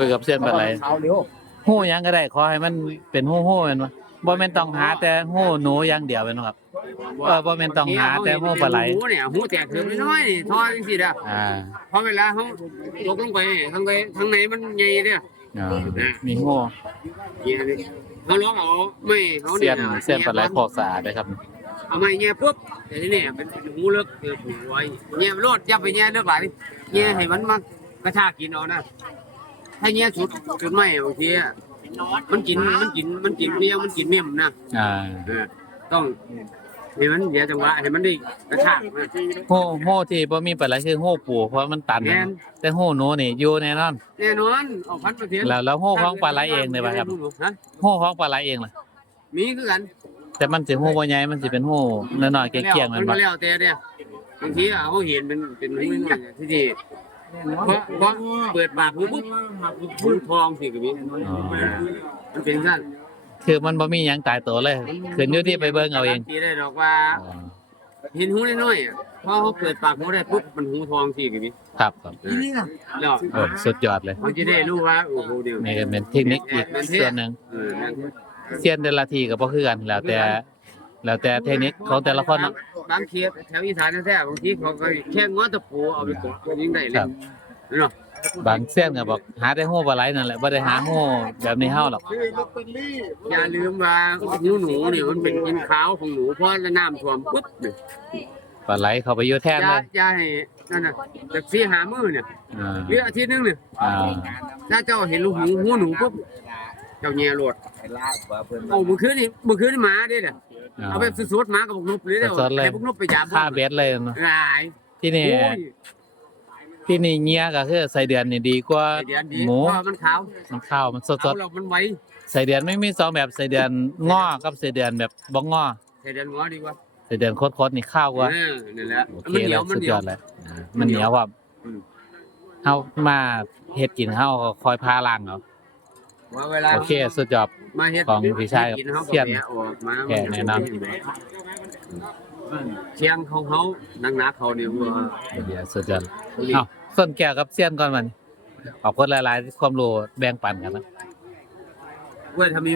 คุยกับเส้นปลาไหลเอาเร็วหู้หยังก็ได้ขอให้มันเป็นหู้หู้แม่นบ่บ่แม่นต้องหาแต่หู้หนูอย่างเดียวแม่นบ่ครับเออบ่แม่นต้องหาแต่หูปลาไหลหูเนี่ยหูแตกเถื่อนน้อยๆนี่ทอจังซี่เด้ออ่าพอเวลาเขาตกลงไปทางใดทางไหนมันใหญ่เด้ออ่ามีหู้เงี้ยนี่เขาลองเอาไม่เขาเส้เนี่ยนเส้นปลาไหลพอกสะอาดเลยครับเอาไม่เงี้ยปุ๊บแต่ทีนี้เป็นหูเลิกเออผูกไว้เงี้ยโลดยับไปเงี้ยเลิกหลายเงี้ยให้มันมากระชากกินเอานะ ถ้าเงี้ยสุดสุดไม่บางทีอะมันกินมันกินมันกินเนี้ยมันกินเมี่ยมนะอ่าเออต้องให้มันเดี๋ยวจังหวะให้มันได้กระชากนะหู้หู้ที่บ่มีปลาไหลคือหู้ปูเพราะมันตันแม่นแต่หู้หนูนี่อยู่แน่นอน แน่นอนเอาพันประเทศแล้วแล้วหู้ของปลาไหลเองเลยป่ะครับฮะหู้ของปลาไหลเองล่ะมีคือกันแต่มันสิหู้บ่ใหญ่มันสิเป็นหู้น้อยๆเกลี้ยงๆมัแมันนก็บ่แล้วแต่เนี่ยบางทีอะเขาเห็นเป็นเป็นหูน้อยๆที่ที่ เพราะเพราะเปิดปากหูปุ๊บหูทองสิกับนี้อ๋อมันเป็นสั้นคือมันบ่มีหยังตายตัวเลยขึ้นอยู่ที่ไปเบิ่งเอาเองตีได้ดอกว่าอ๋อเห็นหูน้อยๆอะพอเขาเปิดปากหูได้ปุ๊บมันหูทองสิกับนี้ครับครับแล้วโอ้สุดยอดเลยเขาจะได้รู้ว่าโอ้โหเดี๋ยวนี่ก็เป็นเทคนิคอีกส่วนหนึ่งเออนั่นเซียนแต่ละทีก็บ่คือกันแล้วแต่ แล้วแต่เทคนิคของแต่ละคนเนาะ บางเขตแถวอีสานแท้ๆบางทีเขาก็แค่ง้อตะปูเอาไปกดก็ยิงได้เลคยรับเนาะบางเซียนก็บอกหาแต่หู้ปลาไหลนั่นแหละบ่ได้หาหู้แบบนี้เฮาหรอก อย่าลืมว่าหูหนูเนี่ยมันเป็นกินขาวของหนูเพราะน้ำท่วมปุ๊บเนี่ยปลาไหลเข้าไปอยู่แทนอย่าเลยอย่าให้นั่นน่ะจากสี่หามือเนี่ยอ่าหรืออาทิตย์หนึงเนี่ยอ่าถ้าเจ้าเห็นลูกหูหูหนูปุ๊บ เจ้าแง่โลดโอ้เมื่อคืนนี่เมื่อคืนนี่หมาเด้เนี่ยเอาแบบสุดๆหมากับพวกนบเลยเด้อสดๆเลย ให้พวกนบไปยามค่าเบ็ดเลยเนาะหลายที่นี่โอ้ยที่นี่เงียก็คือใส่เดือนนี่ดีกว่าไอ้เดือนดีหมูเพราะว่ามันขาวมันข้าวมันสเอาดเรามันไวๆใส่เดือนไม่มีสองแบบใส่เดือนง้อกับใส่เดือนแบบบ่ง้อใส่เดือนง้อดีกว่าใส่เดือนโคตรๆนี่ข้าวกว่า เออนี่แหละโอมันเคเหนีเลยยวมันสุดเหนียยวอดเลยอ่ามันเหนียวว่าอืม เฮามาเฮ็ดกินเฮาก็คอยพาล้างเอา ว่าเวลาโอเคสุดยอด มาเฮ็ดของพี่ชายกับกินเขาก็เสี้ยนแกะออกมาแกะแน่นอนเชียงของเขานักๆเขาเนี่ยว่าเดี๋ยวสุดยอดเอ้าส้นแก้วกับเสี้ยนก่อนมันขอบคุณหลายๆที่ความรู้แบ่งปันกันนะ เว้ยถ้ามี